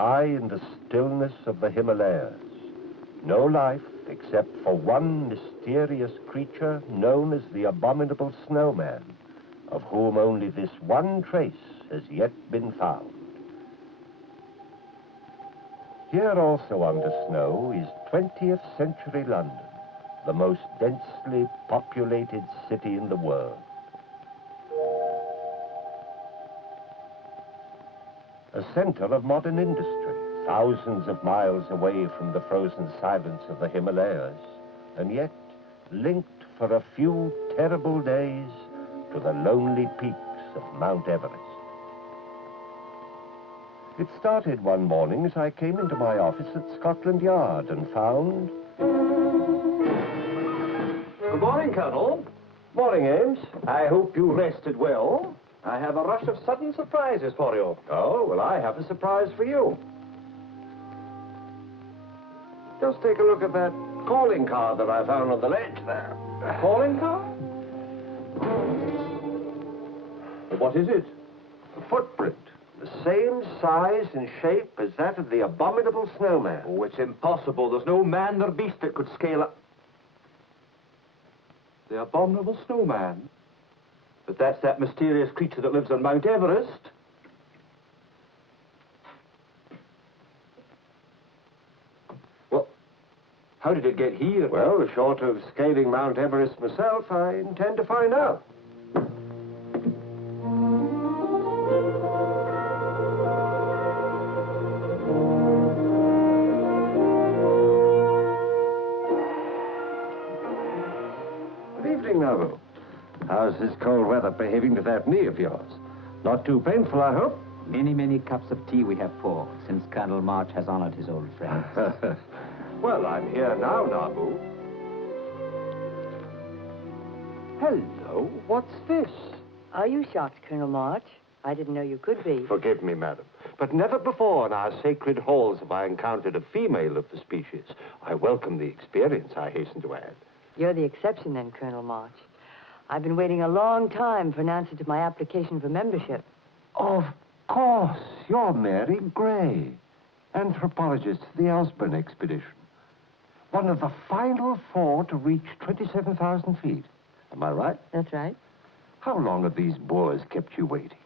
high in the stillness of the Himalayas. No life except for one mysterious creature known as the Abominable Snowman, of whom only this one trace has yet been found. Here also under snow is 20th century London, the most densely populated city in the world. A center of modern industry, thousands of miles away from the frozen silence of the Himalayas, and yet linked for a few terrible days to the lonely peaks of Mount Everest. It started one morning as I came into my office at Scotland Yard and found... Good morning, Colonel. Morning, Ames. I hope you rested well. I have a rush of sudden surprises for you. Oh, well, I have a surprise for you. Just take a look at that calling card that I found on the ledge there. A calling card? What is it? A footprint. The same size and shape as that of the Abominable Snowman. Oh, it's impossible. There's no man nor beast that could scale up. The Abominable Snowman? But that's that mysterious creature that lives on Mount Everest. Well, how did it get here? Well, short of scaling Mount Everest myself, I intend to find out. Good evening, Nolan. How's this cold weather behaving to that knee of yours? Not too painful, I hope? Many, many cups of tea we have poured since Colonel March has honored his old friends. Well, I'm here now, Nabu. Hello, what's this? Are you shocked, Colonel March? I didn't know you could be. Forgive me, madam, but never before in our sacred halls have I encountered a female of the species. I welcome the experience, I hasten to add. You're the exception then, Colonel March. I've been waiting a long time for an answer to my application for membership. Of course, you're Mary Gray, anthropologist to the Elsburn expedition. One of the final 4 to reach 27,000 feet. Am I right? That's right. How long have these Boers kept you waiting?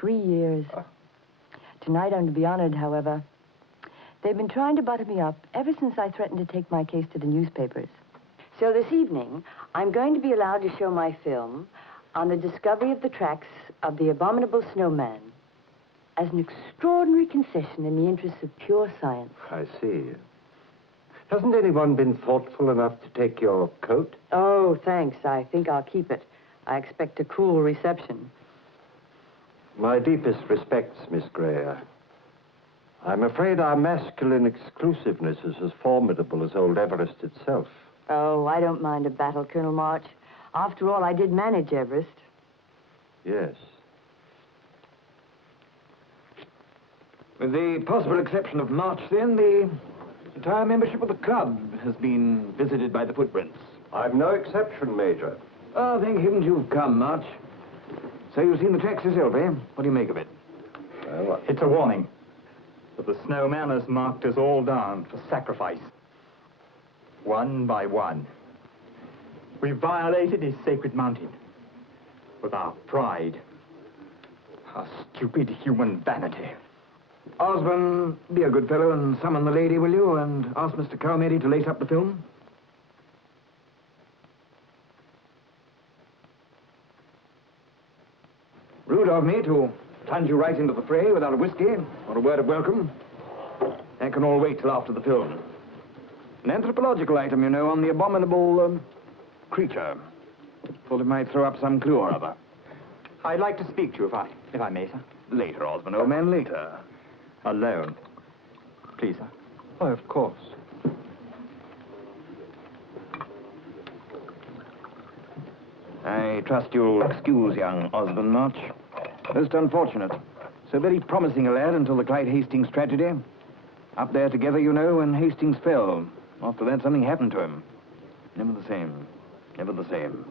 3 years. Tonight I'm to be honored, however. They've been trying to butter me up ever since I threatened to take my case to the newspapers. So this evening, I'm going to be allowed to show my film on the discovery of the tracks of the Abominable Snowman as an extraordinary concession in the interests of pure science. I see. Hasn't anyone been thoughtful enough to take your coat? Oh, thanks. I think I'll keep it. I expect a cool reception. My deepest respects, Miss Gray. I'm afraid our masculine exclusiveness is as formidable as old Everest itself. Oh, I don't mind a battle, Colonel March. After all, I did manage Everest. Yes. With the possible exception of March, then, the entire membership of the club has been visited by the footprints. I'm no exception, Major. Oh, thank heavens you've come, March. So you've seen the tracks yourself, eh? What do you make of it? Well, It's a warning that the snowman has marked us all down for sacrifice. One by one. We violated his sacred mountain with our pride, our stupid human vanity. Osborne, be a good fellow and summon the lady, will you? And ask Mr. Carmody to lace up the film. Rude of me to plunge you right into the fray without a whiskey or a word of welcome. That can all wait till after the film. An anthropological item, you know, on the abominable creature. Thought it might throw up some clue or other. I'd like to speak to you, if I may, sir. Later, Osborne, old man, later. Alone. Please, sir. oh, of course. I trust you'll excuse young Osborne March. Most unfortunate. So very promising a lad until the Clyde Hastings tragedy. Up there together, you know, when Hastings fell. After that, something happened to him. Never the same. Never the same.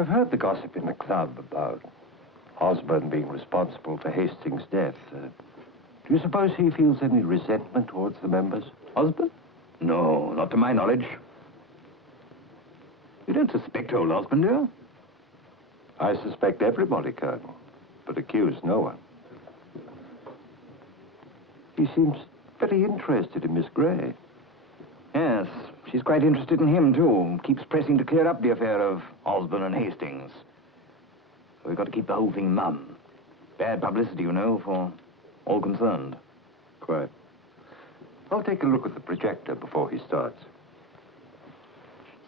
I've heard the gossip in the club about Osborne being responsible for Hastings' death. Do you suppose he feels any resentment towards the members? Osborne? No, not to my knowledge. You don't suspect old Osborne, do you? I suspect everybody, Colonel, but accuse no one. He seems very interested in Miss Gray. Yes, she's quite interested in him, too. Keeps pressing to clear up the affair of Osborne and Hastings. We've got to keep the whole thing mum. Bad publicity, you know, for all concerned. Quite. I'll take a look at the projector before he starts.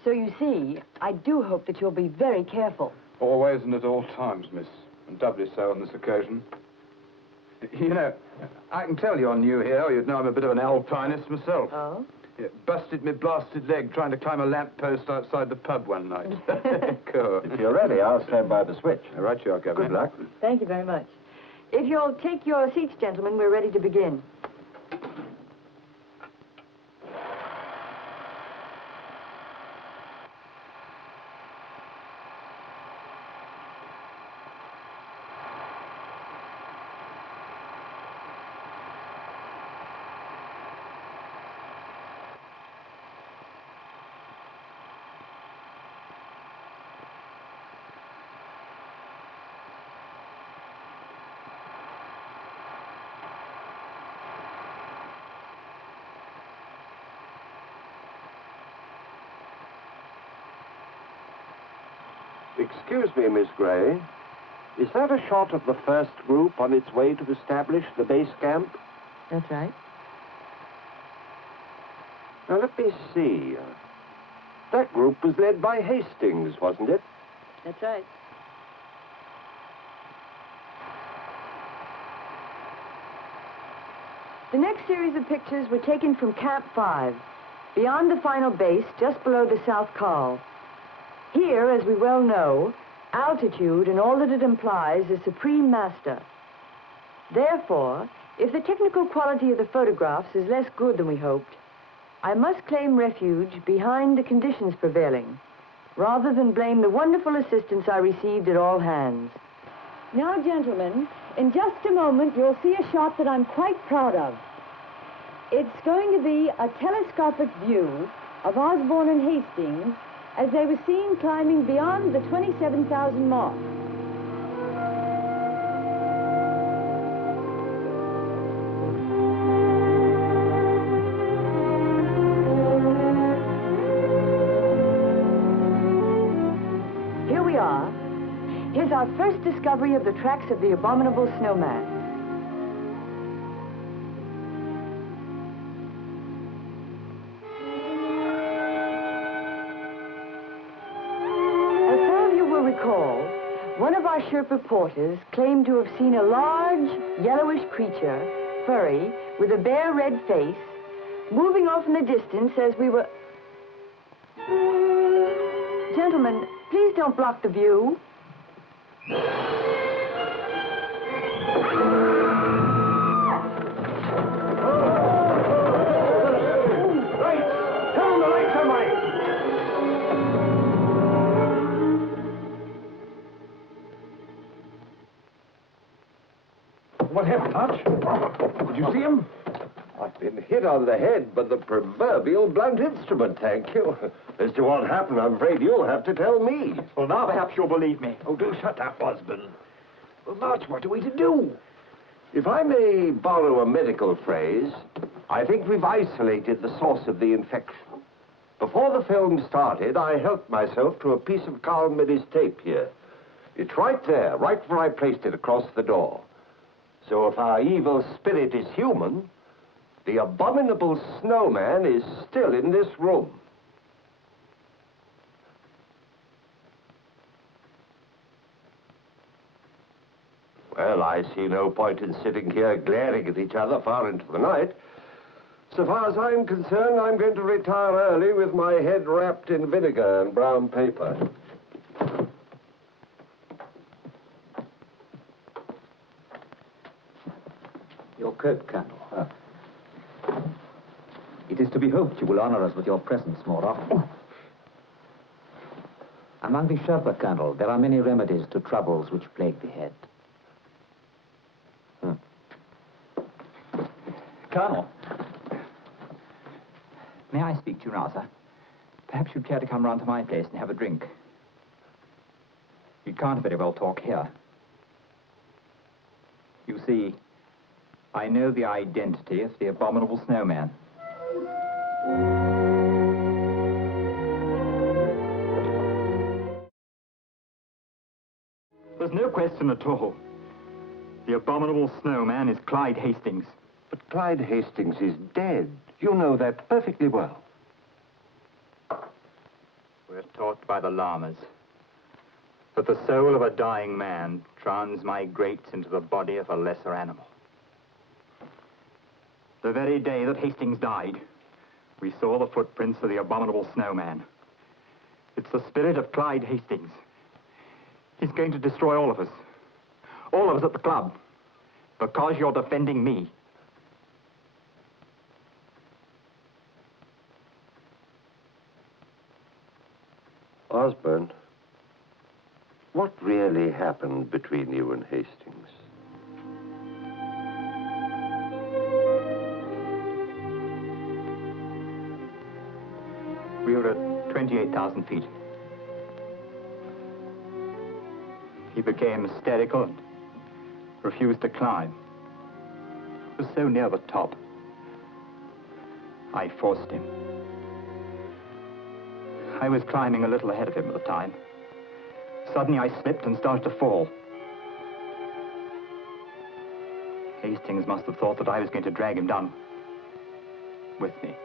So you see, I do hope that you'll be very careful. Always and at all times, miss. And doubly so on this occasion. You know, I can tell you're new here, or you'd know I'm a bit of an alpinist myself. Oh? Yeah, busted me blasted leg trying to climb a lamppost outside the pub one night. Cool. If you're ready, I'll stand by the switch. All right, you are, Governor. Good luck. Thank you very much. If you'll take your seats, gentlemen, we're ready to begin. Excuse me, Miss Gray. Is that a shot of the first group on its way to establish the base camp? That's right. Now, let me see. That group was led by Hastings, wasn't it? That's right. The next series of pictures were taken from Camp 5, beyond the final base, just below the South Col. Here, as we well know, altitude and all that it implies is supreme master. Therefore, if the technical quality of the photographs is less good than we hoped, I must claim refuge behind the conditions prevailing, rather than blame the wonderful assistance I received at all hands. Now, gentlemen, in just a moment, you'll see a shot that I'm quite proud of. It's going to be a telescopic view of Osborne and Hastings as they were seen climbing beyond the 27,000 mark. Here we are. Here's our first discovery of the tracks of the Abominable Snowman. One of our Sherpa porters claimed to have seen a large, yellowish creature, furry, with a bare red face, moving off in the distance as we were... Gentlemen, please don't block the view. What happened, Hutch? Did you see him? I've been hit on the head by the proverbial blunt instrument, thank you. As to what happened, I'm afraid you'll have to tell me. Well, now perhaps you'll believe me. Oh, do shut up, Osborne. Well, March, what are we to do? If I may borrow a medical phrase, I think we've isolated the source of the infection. Before the film started, I helped myself to a piece of Carl Miller's tape here. It's right there, right where I placed it across the door. So if our evil spirit is human, the Abominable Snowman is still in this room. Well, I see no point in sitting here glaring at each other far into the night. So far as I'm concerned, I'm going to retire early with my head wrapped in vinegar and brown paper. Your coat, Colonel. It is to be hoped you will honor us with your presence more often. Among the Sherpa, Colonel, there are many remedies to troubles which plague the head. Colonel. May I speak to you now, sir? Perhaps you'd care to come round to my place and have a drink. You can't very well talk here. You see, I know the identity of the Abominable Snowman. There's no question at all. The Abominable Snowman is Clyde Hastings. But Clyde Hastings is dead. You know that perfectly well. We're taught by the lamas that the soul of a dying man transmigrates into the body of a lesser animal. The very day that Hastings died, we saw the footprints of the Abominable Snowman. It's the spirit of Clyde Hastings. He's going to destroy all of us. All of us at the club. Because you're defending me. Osborne, what really happened between you and Hastings? We were at 28,000 feet. He became hysterical and refused to climb. It was so near the top. I forced him. I was climbing a little ahead of him at the time. Suddenly I slipped and started to fall. Hastings must have thought that I was going to drag him down with me.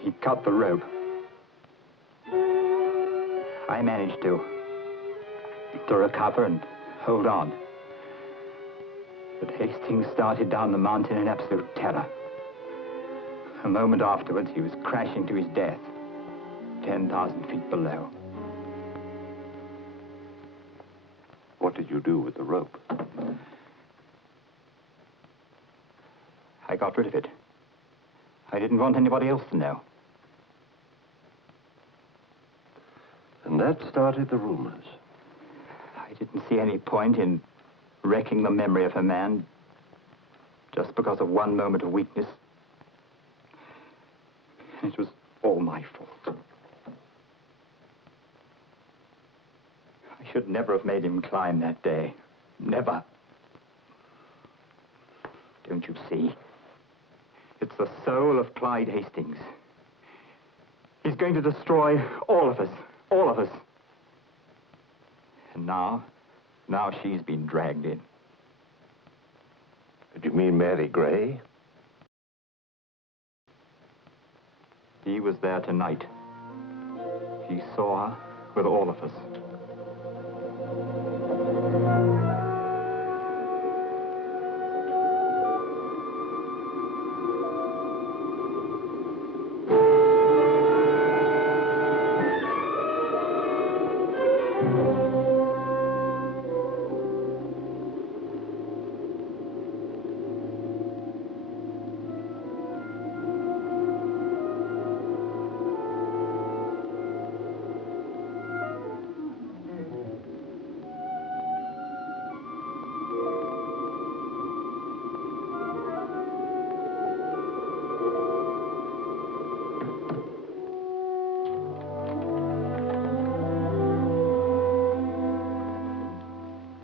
He cut the rope. I managed to recover and hold on. But Hastings started down the mountain in absolute terror. A moment afterwards, he was crashing to his death, 10,000 feet below. What did you do with the rope? I got rid of it. I didn't want anybody else to know. And that started the rumors. I didn't see any point in wrecking the memory of a man just because of one moment of weakness. It was all my fault. I should never have made him climb that day. Never. Don't you see? It's the soul of Clyde Hastings. He's going to destroy all of us. All of us. And now she's been dragged in. Do you mean Mary Gray? He was there tonight. He saw her with all of us.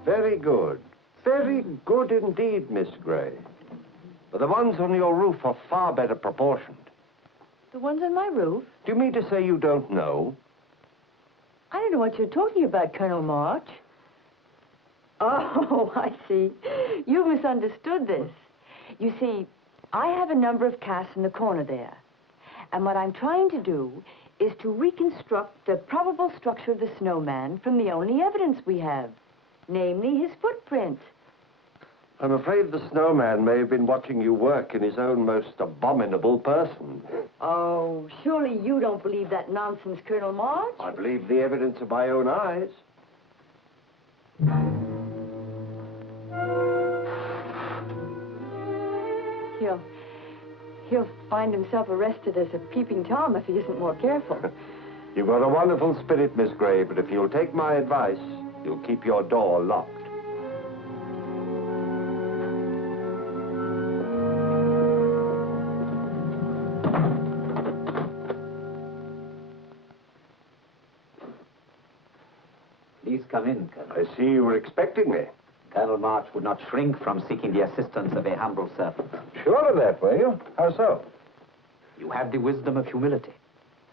Very good. Very good indeed, Miss Gray. But the ones on your roof are far better proportioned. The ones on my roof? Do you mean to say you don't know? I don't know what you're talking about, Colonel March. Oh, I see. You misunderstood this. You see, I have a number of casts in the corner there. And what I'm trying to do is to reconstruct the probable structure of the snowman from the only evidence we have, namely his footprint. I'm afraid the snowman may have been watching you work in his own most abominable person. Oh, surely you don't believe that nonsense, Colonel March? I believe the evidence of my own eyes. He'll find himself arrested as a peeping Tom if he isn't more careful. You've got a wonderful spirit, Miss Gray, but if you'll take my advice, you'll keep your door locked. Please come in, Colonel. I see you were expecting me. Colonel March would not shrink from seeking the assistance of a humble servant. Sure of that, were you? How so? You have the wisdom of humility.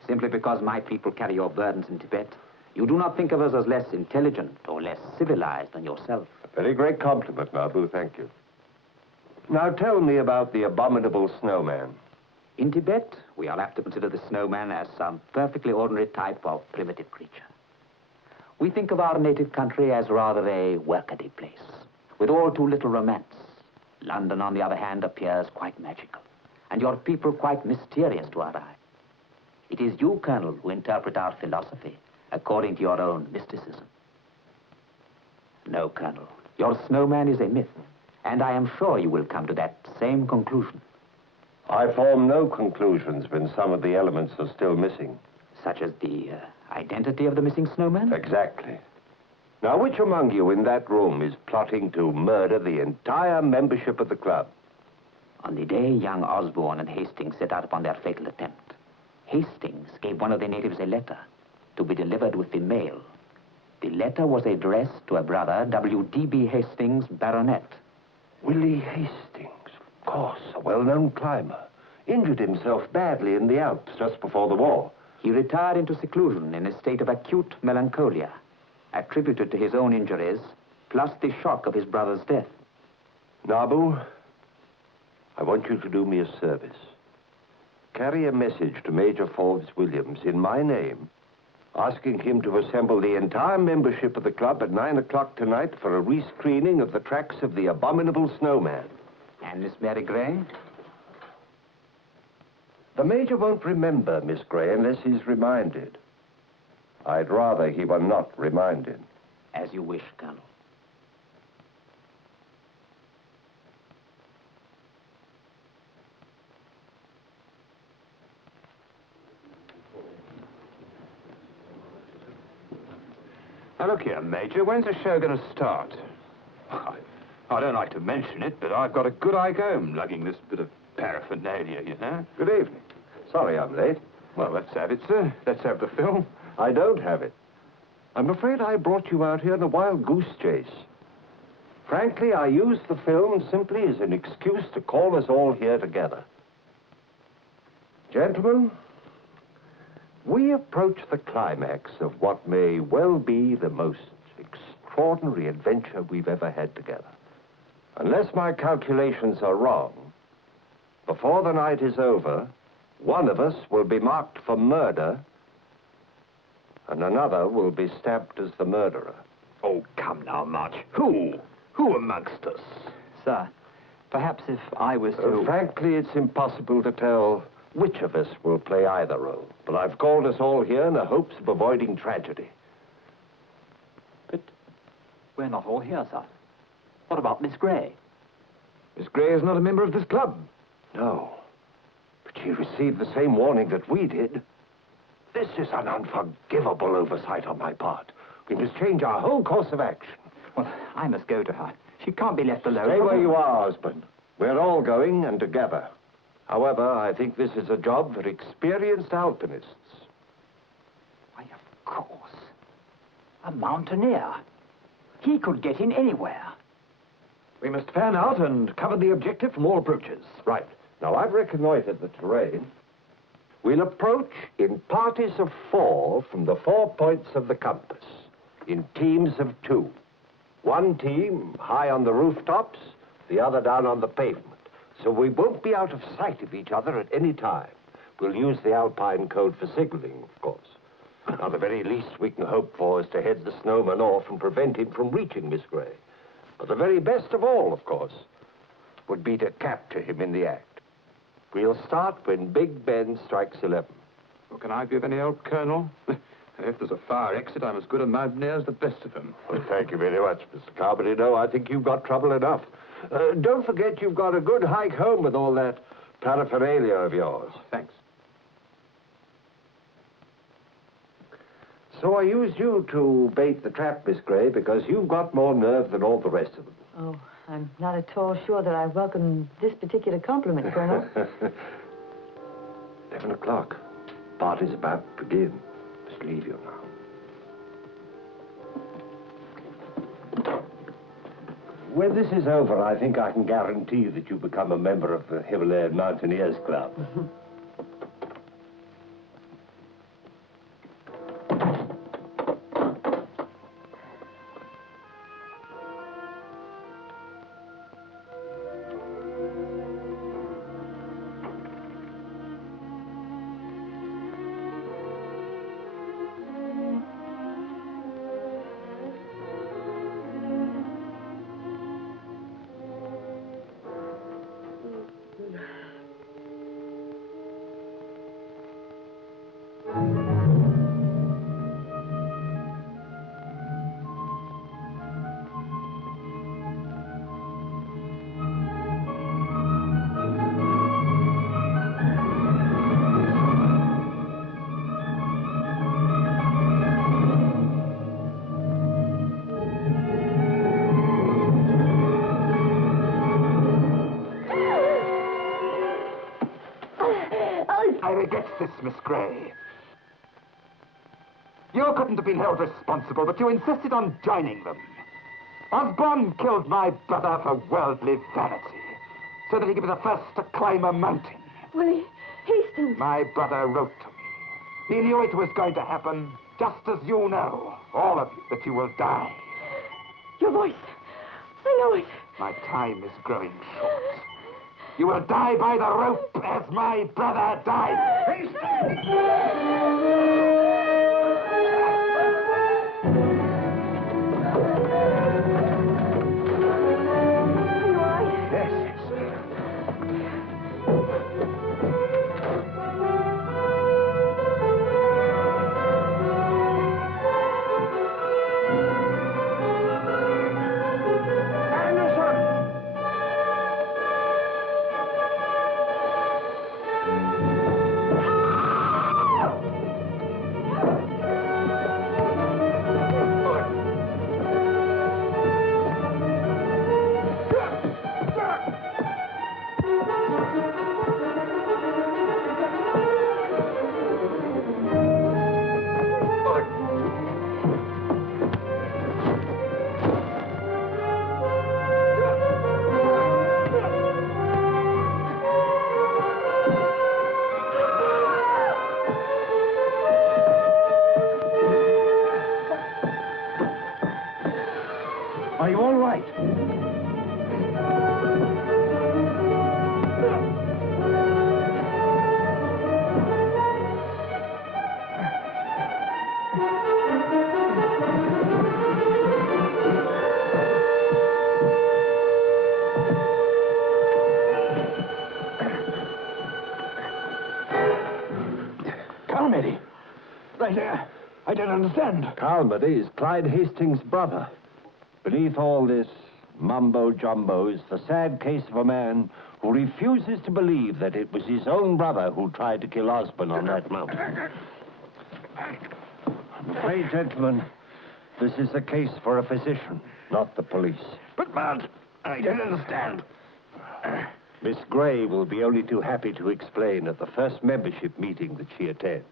Simply because my people carry your burdens in Tibet, you do not think of us as less intelligent or less civilized than yourself. A very great compliment, Nabu, thank you. Now tell me about the Abominable Snowman. In Tibet, we are apt to consider the snowman as some perfectly ordinary type of primitive creature. We think of our native country as rather a workaday place, with all too little romance. London, on the other hand, appears quite magical, and your people quite mysterious to our eye. It is you, Colonel, who interpret our philosophy according to your own mysticism. No, Colonel, your snowman is a myth, and I am sure you will come to that same conclusion. I form no conclusions when some of the elements are still missing. Such as the identity of the missing snowman? Exactly. Now, which among you in that room is plotting to murder the entire membership of the club? On the day young Osborne and Hastings set out upon their fatal attempt, Hastings gave one of the natives a letter to be delivered with the mail. The letter was addressed to a brother, W.D.B. Hastings, Baronet. Willie Hastings, of course, a well-known climber. Injured himself badly in the Alps just before the war. He retired into seclusion in a state of acute melancholia, attributed to his own injuries, plus the shock of his brother's death. Nabu, I want you to do me a service. Carry a message to Major Forbes Williams in my name, asking him to assemble the entire membership of the club at 9 o'clock tonight for a rescreening of the tracks of the Abominable Snowman. And Miss Mary Gray? The Major won't remember, Miss Gray, unless he's reminded. I'd rather he were not reminded. As you wish, Colonel. Now, look here, Major, when's the show going to start? I don't like to mention it, but I've got a good eye home lugging this bit of paraphernalia, you know. Good evening. Sorry I'm late. Well, let's have it, sir. Let's have the film. I don't have it. I'm afraid I brought you out here in a wild goose chase. Frankly, I used the film simply as an excuse to call us all here together. Gentlemen, we approach the climax of what may well be the most extraordinary adventure we've ever had together. Unless my calculations are wrong, before the night is over, one of us will be marked for murder, and another will be stamped as the murderer. Oh, come now, March. Who? Who amongst us? Sir, perhaps if I was to... Frankly, it's impossible to tell which of us will play either role. But I've called us all here in the hopes of avoiding tragedy. But we're not all here, sir. What about Miss Gray? Miss Gray is not a member of this club. No, but she received the same warning that we did. This is an unforgivable oversight on my part. We must change our whole course of action. Well, I must go to her. She can't be left alone. Stay where you are, husband. We're all going, and together. However, I think this is a job for experienced alpinists. Why, of course. A mountaineer. He could get in anywhere. We must fan out and cover the objective from all approaches. Right. Now, I've reconnoitered the terrain. We'll approach in parties of 4 from the 4 points of the compass, in teams of 2. One team high on the rooftops, the other down on the pavement. So we won't be out of sight of each other at any time. We'll use the Alpine code for signaling, of course. Now, the very least we can hope for is to head the snowman off and prevent him from reaching Miss Gray. But the very best of all, of course, would be to capture him in the act. We'll start when Big Ben strikes 11. Well, can I be of any help, Colonel? If there's a fire exit, I'm as good a mountaineer as the best of them. Well, thank you very much, Mr. Carpenter. No, I think you've got trouble enough. Don't forget you've got a good hike home with all that paraphernalia of yours. Thanks. So I used you to bait the trap, Miss Gray, because you've got more nerve than all the rest of them. Oh, I'm not at all sure that I welcome this particular compliment, Colonel. 11 o'clock. Party's about to begin. Must leave you now. When this is over, I think I can guarantee that you become a member of the Himalayan Mountaineers Club. I regret this, Miss Gray. You couldn't have been held responsible, but you insisted on joining them. Osborne killed my brother for worldly vanity, so that he could be the first to climb a mountain. Willie Hastings. My brother wrote to me. He knew it was going to happen, just as you know, all of you, that you will die. Your voice. I know it. My time is growing short. You will die by the rope as my brother died. Are you all right? Carmody. I don't understand. Carmody is Clyde Hastings' brother. Beneath all this mumbo-jumbo is the sad case of a man who refuses to believe that it was his own brother who tried to kill Osborne on that mountain. I'm afraid, gentlemen, this is a case for a physician, not the police. But, Matt, I don't understand. Miss Gray will be only too happy to explain at the first membership meeting that she attends.